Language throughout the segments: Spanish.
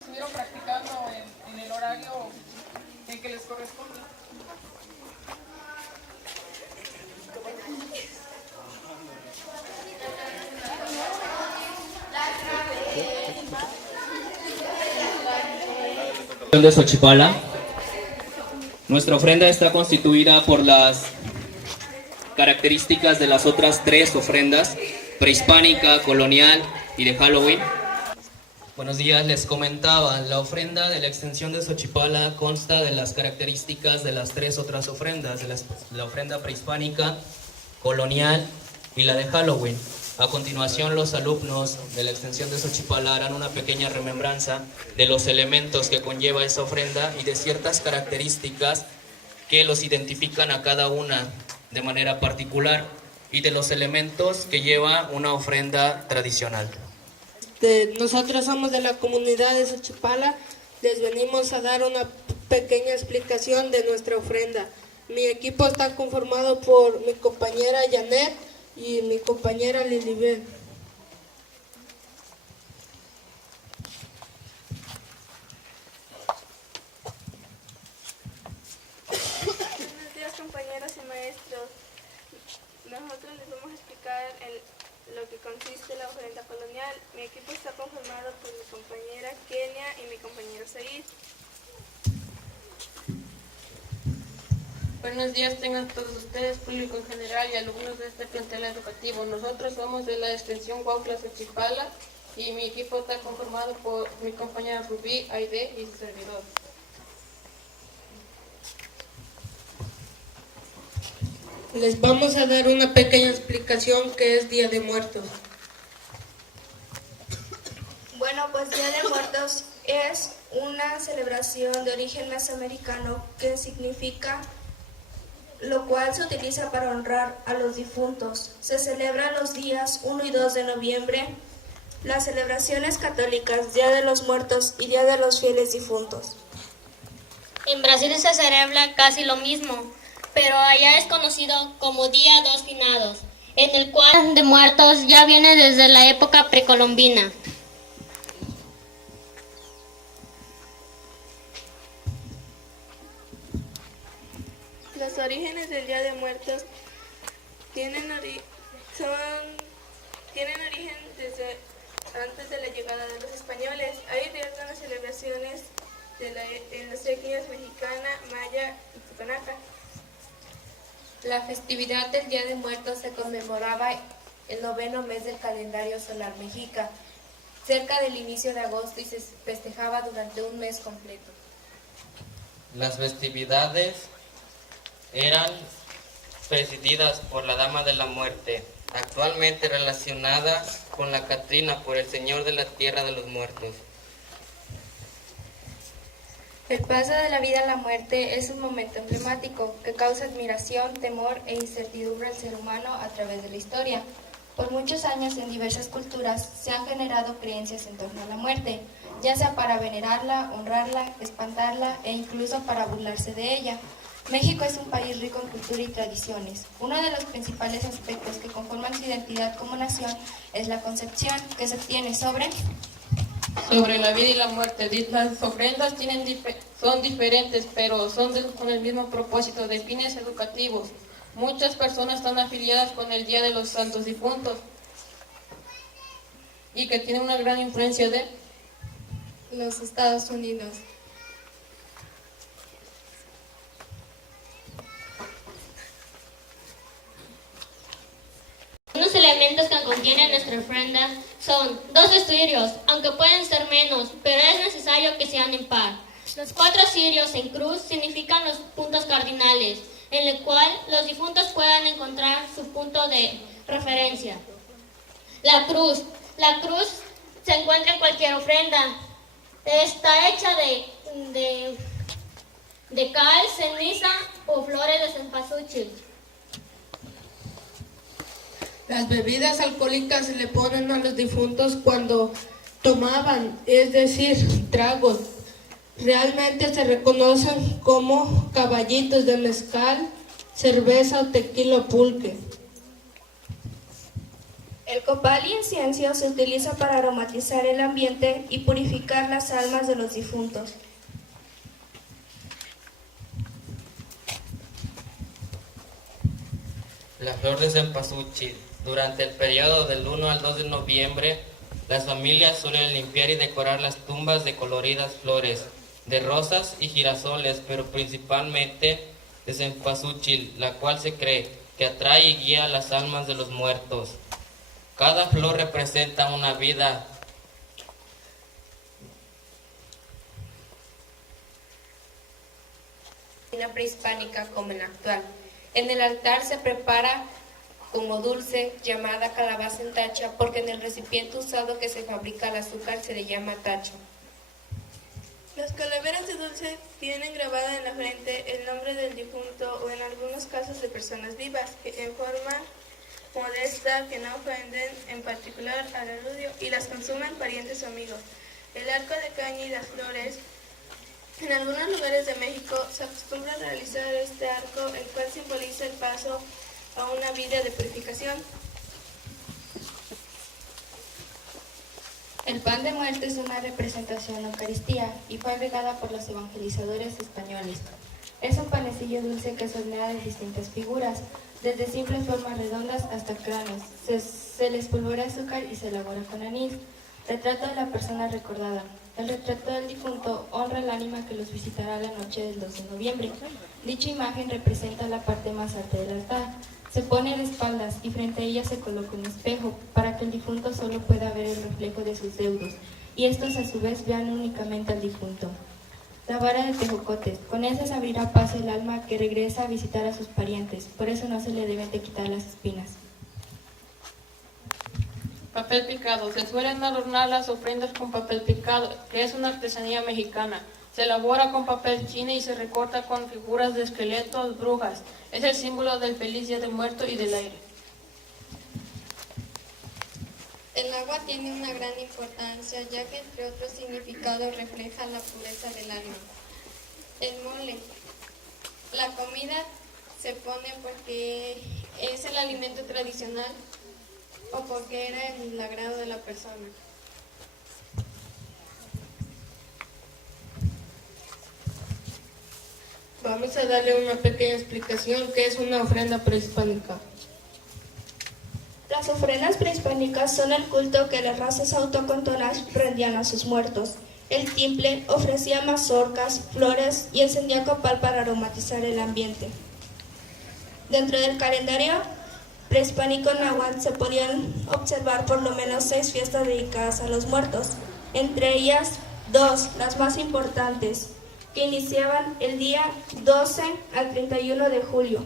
estuvieron practicando en el horario en que les corresponde. De Xochipala. Nuestra ofrenda está constituida por las características de las otras tres ofrendas: prehispánica, colonial y de Halloween. Buenos días, les comentaba, la ofrenda de la extensión de Xochipala consta de las características de las tres otras ofrendas, de la ofrenda prehispánica, colonial y la de Halloween. A continuación, los alumnos de la extensión de Xochipala harán una pequeña remembranza de los elementos que conlleva esa ofrenda y de ciertas características que los identifican a cada una de manera particular y de los elementos que lleva una ofrenda tradicional. Nosotros somos de la comunidad de Xochipala. Les venimos a dar una pequeña explicación de nuestra ofrenda. Mi equipo está conformado por mi compañera Janet y mi compañera Lilibet. Buenos días, compañeros y maestros. Nosotros les vamos a explicar lo que consiste la ofrenda colonial. Mi equipo está conformado por mi compañera Kenia y mi compañero Said. Buenos días tengan todos ustedes, público en general y alumnos de este plantel educativo. Nosotros somos de la extensión Huautla Xochipala y mi equipo está conformado por mi compañera Rubí, Aide y su servidor. Les vamos a dar una pequeña explicación que es Día de Muertos. Bueno, pues Día de Muertos es una celebración de origen mesoamericano que significa lo cual se utiliza para honrar a los difuntos. Se celebra los días 1 y 2 de noviembre. Las celebraciones católicas, Día de los Muertos y Día de los Fieles Difuntos. En Brasil se celebra casi lo mismo, pero allá es conocido como Día dos Finados, en el cual de muertos ya viene desde la época precolombina. Los orígenes del Día de Muertos tienen origen desde antes de la llegada de los españoles. Hay diversas celebraciones en las etnias mexicana, maya y tucanaca. La festividad del Día de Muertos se conmemoraba el 9º mes del calendario solar mexica, cerca del inicio de agosto, y se festejaba durante un mes completo. Las festividades eran presididas por la Dama de la Muerte, actualmente relacionada con la Catrina por el Señor de la Tierra de los Muertos. El paso de la vida a la muerte es un momento emblemático que causa admiración, temor e incertidumbre al ser humano a través de la historia. Por muchos años en diversas culturas se han generado creencias en torno a la muerte, ya sea para venerarla, honrarla, espantarla e incluso para burlarse de ella. México es un país rico en cultura y tradiciones. Uno de los principales aspectos que conforman su identidad como nación es la concepción que se tiene sobre la vida y la muerte. Las ofrendas son diferentes, pero son con el mismo propósito, de fines educativos. Muchas personas están afiliadas con el Día de los Santos Difuntos y que tienen una gran influencia de los Estados Unidos. Unos elementos que contiene nuestra ofrenda son 2 cirios, aunque pueden ser menos, pero es necesario que sean en par. Los 4 cirios en cruz significan los puntos cardinales, en el cual los difuntos puedan encontrar su punto de referencia. La cruz se encuentra en cualquier ofrenda. Está hecha de cal, ceniza o flores de cempasúchil. Las bebidas alcohólicas se le ponen a los difuntos cuando tomaban, es decir, tragos. Realmente se reconocen como caballitos de mezcal, cerveza o tequila o pulque. El copal y incienso se utiliza para aromatizar el ambiente y purificar las almas de los difuntos. La flor de cempasúchil. Durante el periodo del 1 al 2 de noviembre, las familias suelen limpiar y decorar las tumbas de coloridas flores, de rosas y girasoles, pero principalmente de cempasúchil, la cual se cree que atrae y guía a las almas de los muertos. Cada flor representa una vida. Prehispánica como en la actual. En el altar se prepara como dulce llamada calabaza en tacha, porque en el recipiente usado que se fabrica el azúcar se le llama tacho. Las calaveras de dulce tienen grabada en la frente el nombre del difunto o en algunos casos de personas vivas que en forma modesta, que no ofenden en particular al aludio y las consumen parientes o amigos. El arco de caña y las flores. En algunos lugares de México se acostumbra a realizar este arco, el cual simboliza el paso a una vida de purificación. El pan de muerte es una representación de la Eucaristía y fue agregada por los evangelizadores españoles. Es un panecillo dulce que se hornea de distintas figuras, desde simples formas redondas hasta cráneos. Se le espolvorea azúcar y se elabora con anís. Retrato de la persona recordada. El retrato del difunto honra el ánima que los visitará la noche del 2 de noviembre. Dicha imagen representa la parte más alta del altar. Se pone de espaldas y frente a ella se coloca un espejo para que el difunto solo pueda ver el reflejo de sus deudos y estos a su vez vean únicamente al difunto. La vara de tejocotes. Con esa se abrirá paso el alma que regresa a visitar a sus parientes. Por eso no se le deben de quitar las espinas. Papel picado. Se suelen adornar las ofrendas con papel picado, que es una artesanía mexicana. Se elabora con papel china y se recorta con figuras de esqueletos, brujas. Es el símbolo del feliz día de muerto y del aire. El agua tiene una gran importancia, ya que entre otros significados refleja la pureza del alma. El mole. La comida se pone porque es el alimento tradicional o porque era el agrado de la persona. Vamos a darle una pequeña explicación que es una ofrenda prehispánica. Las ofrendas prehispánicas son el culto que las razas autóctonas rendían a sus muertos. El timple ofrecía mazorcas, flores y encendía copal para aromatizar el ambiente. Dentro del calendario prehispánico náhuatl se podían observar por lo menos 6 fiestas dedicadas a los muertos, entre ellas 2, las más importantes, que iniciaban el día 12 al 31 de julio,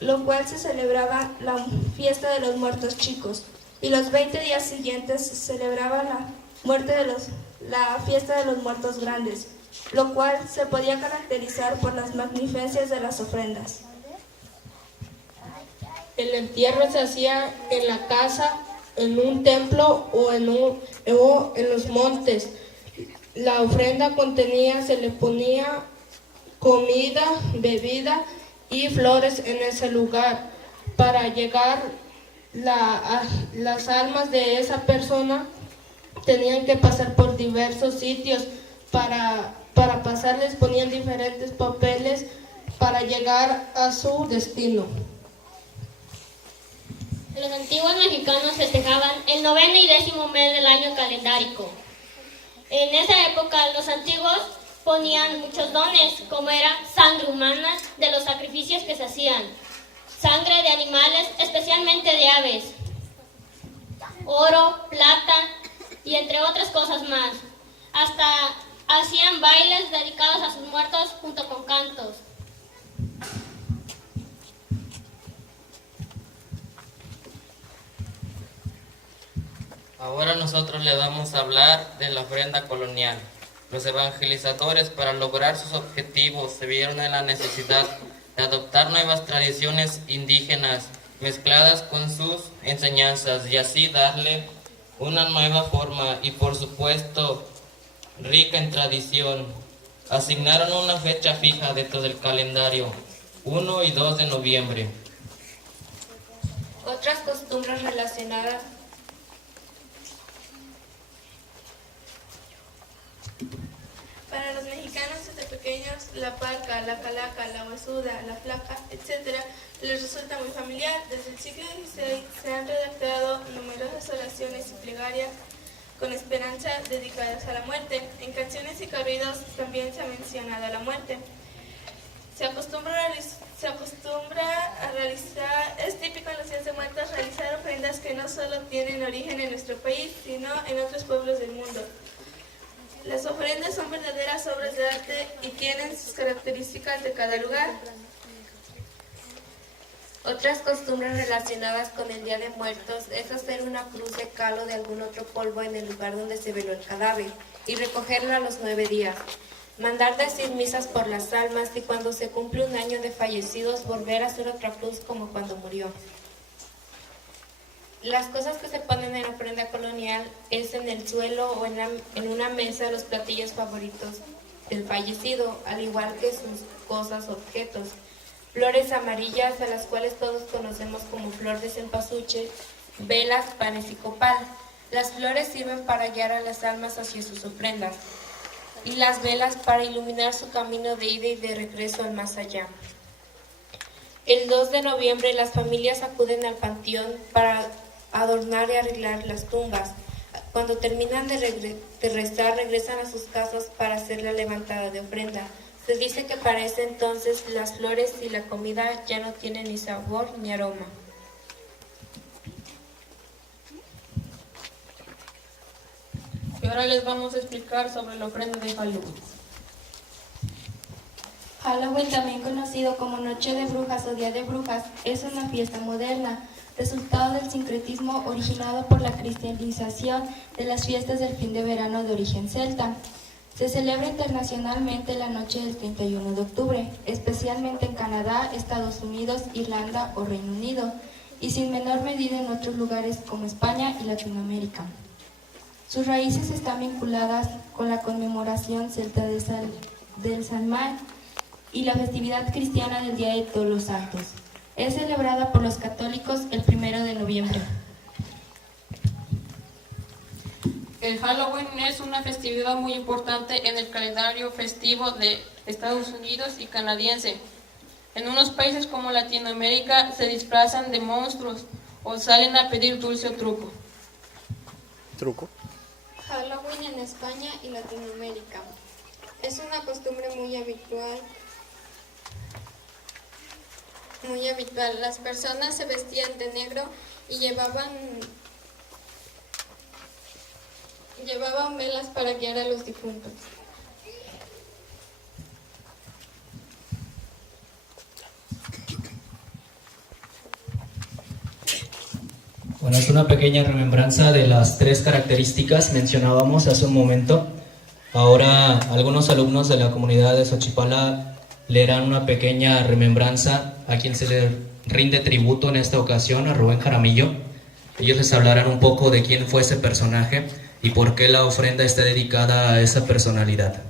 lo cual se celebraba la fiesta de los muertos chicos, y los 20 días siguientes se celebraba la fiesta de los muertos grandes, lo cual se podía caracterizar por las magnificencias de las ofrendas. El entierro se hacía en la casa, en un templo o en los montes. La ofrenda se le ponía comida, bebida y flores en ese lugar. Para llegar las almas de esa persona tenían que pasar por diversos sitios. Para pasar les ponían diferentes papeles para llegar a su destino. Los antiguos mexicanos festejaban el 9º y 10º mes del año calendárico. En esa época los antiguos ponían muchos dones, como era sangre humana de los sacrificios que se hacían, sangre de animales, especialmente de aves, oro, plata y entre otras cosas más. Hasta hacían bailes dedicados a sus muertos junto con cantos. Ahora nosotros le vamos a hablar de la ofrenda colonial. Los evangelizadores, para lograr sus objetivos, se vieron en la necesidad de adoptar nuevas tradiciones indígenas mezcladas con sus enseñanzas y así darle una nueva forma y, por supuesto, rica en tradición. Asignaron una fecha fija dentro del calendario, 1 y 2 de noviembre. Otras costumbres relacionadas Para los mexicanos desde pequeños, la parca, la calaca, la huesuda, la flaca, etc. les resulta muy familiar. Desde el siglo XVI se han redactado numerosas oraciones y plegarias con esperanza dedicadas a la muerte. En canciones y corridos también se ha mencionado la muerte. Se acostumbra a realizar, es típico en los días de muertos realizar ofrendas que no solo tienen origen en nuestro país, sino en otros pueblos del mundo. Las ofrendas son verdaderas obras de arte y tienen sus características de cada lugar. Otras costumbres relacionadas con el Día de Muertos es hacer una cruz de cal o de algún otro polvo en el lugar donde se veló el cadáver y recogerla a los 9 días. Mandar decir misas por las almas y cuando se cumple un año de fallecidos volver a hacer otra cruz como cuando murió. Las cosas que se ponen en ofrenda colonial es en el suelo o en una mesa los platillos favoritos del fallecido, al igual que sus cosas, objetos. Flores amarillas, a las cuales todos conocemos como flor de cempasúchil, velas, panes y copal. Las flores sirven para guiar a las almas hacia sus ofrendas y las velas para iluminar su camino de ida y de regreso al más allá. El 2 de noviembre las familias acuden al panteón para adornar y arreglar las tumbas. Cuando terminan de rezar, regresan a sus casas para hacer la levantada de ofrenda. Se dice que para ese entonces las flores y la comida ya no tienen ni sabor ni aroma. Y ahora les vamos a explicar sobre la ofrenda de Halloween. Halloween, también conocido como Noche de Brujas o Día de Brujas, es una fiesta moderna, resultado del sincretismo originado por la cristianización de las fiestas del fin de verano de origen celta. Se celebra internacionalmente la noche del 31 de octubre, especialmente en Canadá, Estados Unidos, Irlanda o Reino Unido, y sin menor medida en otros lugares como España y Latinoamérica. Sus raíces están vinculadas con la conmemoración celta del Samhain y la festividad cristiana del Día de Todos los Santos. Es celebrada por los católicos el 1 de noviembre. El Halloween es una festividad muy importante en el calendario festivo de Estados Unidos y canadiense. En unos países como Latinoamérica se disfrazan de monstruos o salen a pedir dulce o truco. Halloween en España y Latinoamérica. Es una costumbre muy habitual. Las personas se vestían de negro y llevaban velas para guiar a los difuntos. Bueno, es una pequeña remembranza de las 3 características mencionábamos hace un momento. Ahora algunos alumnos de la comunidad de Xochipala leerán una pequeña remembranza a quien se le rinde tributo en esta ocasión, a Rubén Jaramillo. Ellos les hablarán un poco de quién fue ese personaje y por qué la ofrenda está dedicada a esa personalidad.